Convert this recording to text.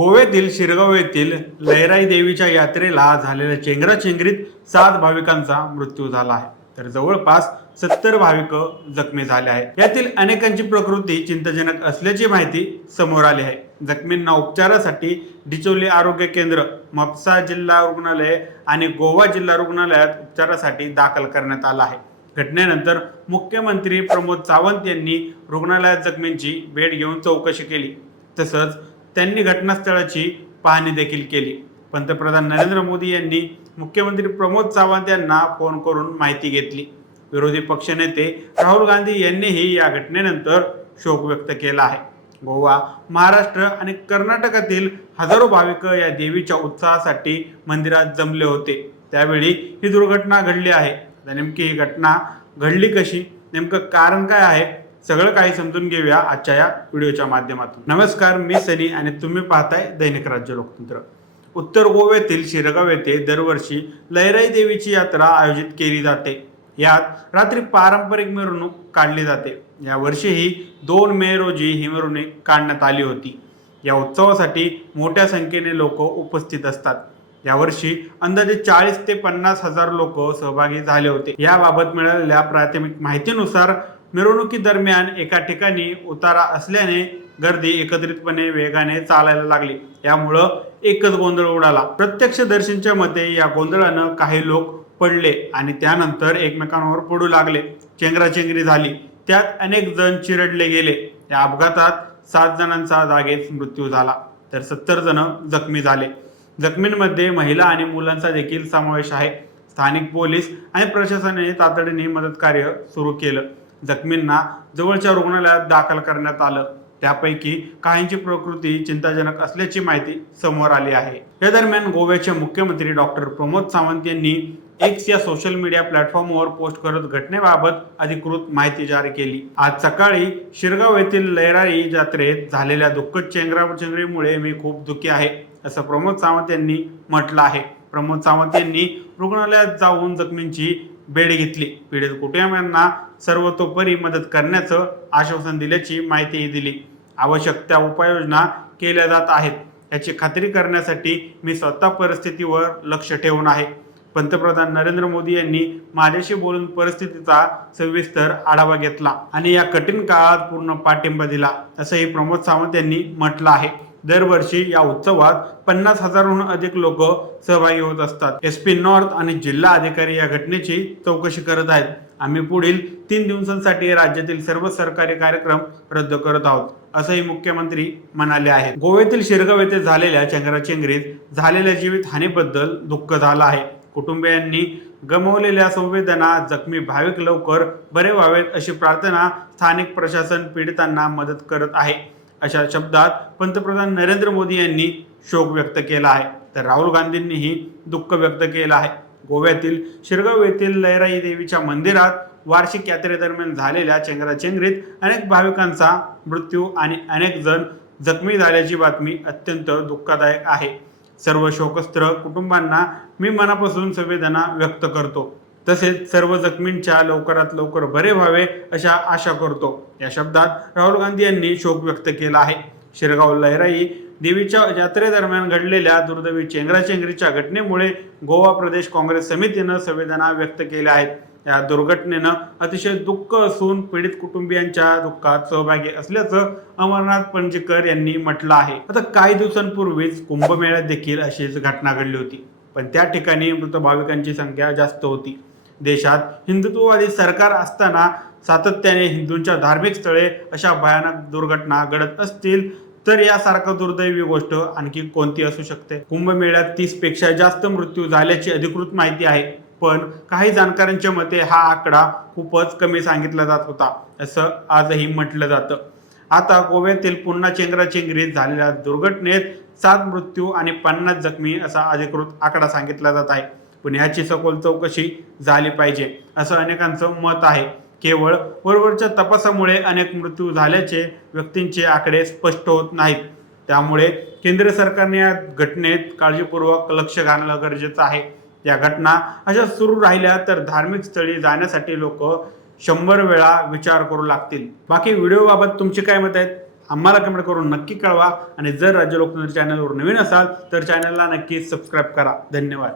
गोव्यातील शिरगाव येथील लहराई देवीच्या यात्रेला झालेल्या चेंगराचेंगरीत सात भाविकांचा मृत्यू झाला आहे. तर जवळपास सत्तर भाविक जखमी झाले आहेत. यातील अनेकांची प्रकृती चिंताजनक असल्याची माहिती समोर आली आहे. जखमींना उपचारासाठी डिचोली आरोग्य केंद्र म्हापसा जिल्हा रुग्णालय आणि गोवा जिल्हा रुग्णालयात उपचारासाठी दाखल करण्यात आला आहे. घटनेनंतर मुख्यमंत्री प्रमोद सावंत यांनी रुग्णालयात जखमींची भेट घेऊन चौकशी केली. तसंच त्यांनी घटनास्थळाची पाहणी देखील केली. पंतप्रधान नरेंद्र मोदी यांनी मुख्यमंत्री प्रमोद सावंत यांना फोन करून माहिती घेतली. विरोधी पक्षनेते राहुल गांधी यांनीही या घटनेनंतर शोक व्यक्त केला आहे. गोवा महाराष्ट्र आणि कर्नाटकातील हजारो भाविक या देवीच्या उत्साहासाठी मंदिरात जमले होते. त्यावेळी ही दुर्घटना घडली आहे. नेमकी ही घटना घडली कशी? नेमकं कारण काय आहे? सगळं काही समजून घेऊया आजच्या या व्हिडिओच्या माध्यमातून. नमस्कार मी सनी आणि तुम्ही पाहताय दैनिक राज्य लोकतंत्र. उत्तर गोव्यातील शिरगाव येथे दरवर्षी लहराई देवीची यात्रा आयोजित केली जाते. यात रात्री पारंपरिक मिरवणूक काढली जाते. या वर्षीही दोन मे रोजी ही मिरवणूक काढण्यात आली होती. या उत्सवासाठी मोठ्या संख्येने लोक उपस्थित असतात. यावर्षी अंदाजे चाळीस ते पन्नास हजार लोक सहभागी झाले होते. याबाबत मिळालेल्या प्राथमिक माहितीनुसार मिरवणुकीदरम्यान एका ठिकाणी उतारा असल्याने गर्दी एकत्रितपणे वेगाने चालायला लागली. यामुळं एकच गोंधळ उडाला. प्रत्यक्ष दर्शनच्या मते या गोंधळानं काही लोक पडले आणि त्यानंतर एकमेकांवर पडू लागले. चेंगराचेंगरी झाली. त्यात अनेक जण चिरडले गेले. या अपघातात सात जणांचा जागेच मृत्यू झाला. तर सत्तर जण जखमी झाले. जखमींमध्ये महिला आणि मुलांचा देखील समावेश आहे. स्थानिक पोलीस आणि प्रशासनाने तातडीने मदत कार्य सुरू केलं. जखमींना जवळच्या रुग्णालयात दाखल करण्यात आलं. त्यापैकी काहींची प्रकृती चिंताजनक असल्याची माहिती समोर आली आहे. या दरम्यान गोव्याचे मुख्यमंत्री डॉक्टर प्रमोद सावंत यांनी एक्स या सोशल मीडिया प्लॅटफॉर्मवर पोस्ट करत घटनेबाबत अधिकृत माहिती जारी केली. आज सकाळी शिरगाव येथील लहराई जत्रेत झालेल्या दुःखद चेंगराचेंगरीमुळे मी खूप दुःखी आहे असं प्रमोद सावंत यांनी म्हटलं आहे. प्रमोद सावंत यांनी रुग्णालयात जाऊन जखमींची भेट घेतली. पीडित कुटुंबियांना सर्वतोपरी मदत करण्याचं आश्वासन दिल्याची माहितीही दिली. आवश्यक त्या उपाययोजना केल्या जात आहेत. याची खात्री करण्यासाठी मी स्वतः परिस्थितीवर लक्ष ठेवून आहे. पंतप्रधान नरेंद्र मोदी यांनी माझ्याशी बोलून परिस्थितीचा सविस्तर आढावा घेतला आणि या कठीण काळात पूर्ण पाठिंबा दिला असंही प्रमोद सावंत यांनी म्हटलं आहे. दरवर्षी या उत्सवात पन्नास हजारहून अधिक लोक सहभागी होत असतात. एस पी नॉर्थ आणि जिल्हा अधिकारी या घटनेची चौकशी करत आहेत. आम्ही पुढील तीन दिवसांसाठी राज्यातील सर्व सरकारी कार्यक्रम रद्द करत आहोत असंही मुख्यमंत्री म्हणाले आहेत. गोव्यातील शिरगाव येथे झालेल्या चेंगराचेंगरीत झालेल्या जीवित हानीबद्दल दुःख झालं आहे. कुटुंबियांनी गमवलेल्या संवेदना जखमी भाविक लवकर बरे व्हावेत अशी प्रार्थना स्थानिक प्रशासन पीडितांना मदत करत आहे. अशा शब्दात पंतप्रधान नरेंद्र मोदी यांनी शोक व्यक्त केला आहे. तर राहुल गांधींनीही दुःख व्यक्त केलं आहे. गोव्यातील शिरगाव येथील लहराई देवीच्या मंदिरात वार्षिक यात्रेदरम्यान झालेल्या चेंगराचेंगरीत अनेक भाविकांचा मृत्यू आणि अनेक जण जखमी झाल्याची बातमी अत्यंत दुःखदायक आहे. सर्व शोकस्त्र कुटुंबांना मी मनापासून संवेदना व्यक्त करतो. तसेच सर्व जखमींच्या लवकरात लवकर बरे व्हावे अशा आशा करतो. या शब्दात राहुल गांधी यांनी शोक व्यक्त केला आहे. शिरगाव लहराई देवीच्या यात्रेदरम्यान घडलेल्या दुर्दैवी चेंगराचेंगरीच्या घटनेमुळे गोवा प्रदेश काँग्रेस समितीनं संवेदना व्यक्त केल्या आहेत. या दुर्घटनेनं अतिशय दुःख असून पीडित कुटुंबियांच्या दुःखात सहभागी असल्याचं अमरनाथ पणजीकर यांनी म्हटलं आहे. आता काही दिवसांपूर्वीच कुंभमेळ्यात देखील अशीच घटना घडली होती. पण त्या ठिकाणी मृत भाविकांची संख्या जास्त होती. देशात हिंदुत्ववादी सरकार असताना सातत्याने हिंदूंच्या धार्मिक स्थळे अशा भयानक दुर्घटना घडत असतील तर यासारखं दुर्दैवी गोष्ट आणखी कोणती असू शकते? कुंभमेळ्यात तीसपेक्षा जास्त मृत्यू झाल्याची अधिकृत माहिती आहे पण काही जाणकारांच्या मते हा आकडा खूपच कमी सांगितला जात होता असं आजही म्हटलं जातं. आता गोव्यातील पुन्हा चेंगराचेंगरीत झालेल्या दुर्घटनेत सात मृत्यू आणि पन्नास जखमी असा अधिकृत आकडा सांगितला जात आहे. पण याची सखोल चौकशी झाली पाहिजे. असं अनेकांचं मत आहे. केवळ वरवरच्या तपासामुळे अनेक मृत्यू झाल्याचे व्यक्तींचे आकडे स्पष्ट होत नाहीत. त्यामुळे केंद्र सरकारने या घटनेत काळजीपूर्वक लक्ष घालणं गरजेचं आहे. या घटना अशा सुरू राहिल्या तर धार्मिक स्थळी जाण्यासाठी लोक शंभर वेळा विचार करू लागतील. बाकी व्हिडिओबाबत तुमचे काय मत आहेत? आम्हाला कमेंट करून नक्की कळवा. आणि जर राज्य लोकतंत्र चॅनलवर नवीन असाल तर चॅनलला नक्की सबस्क्राईब करा. धन्यवाद.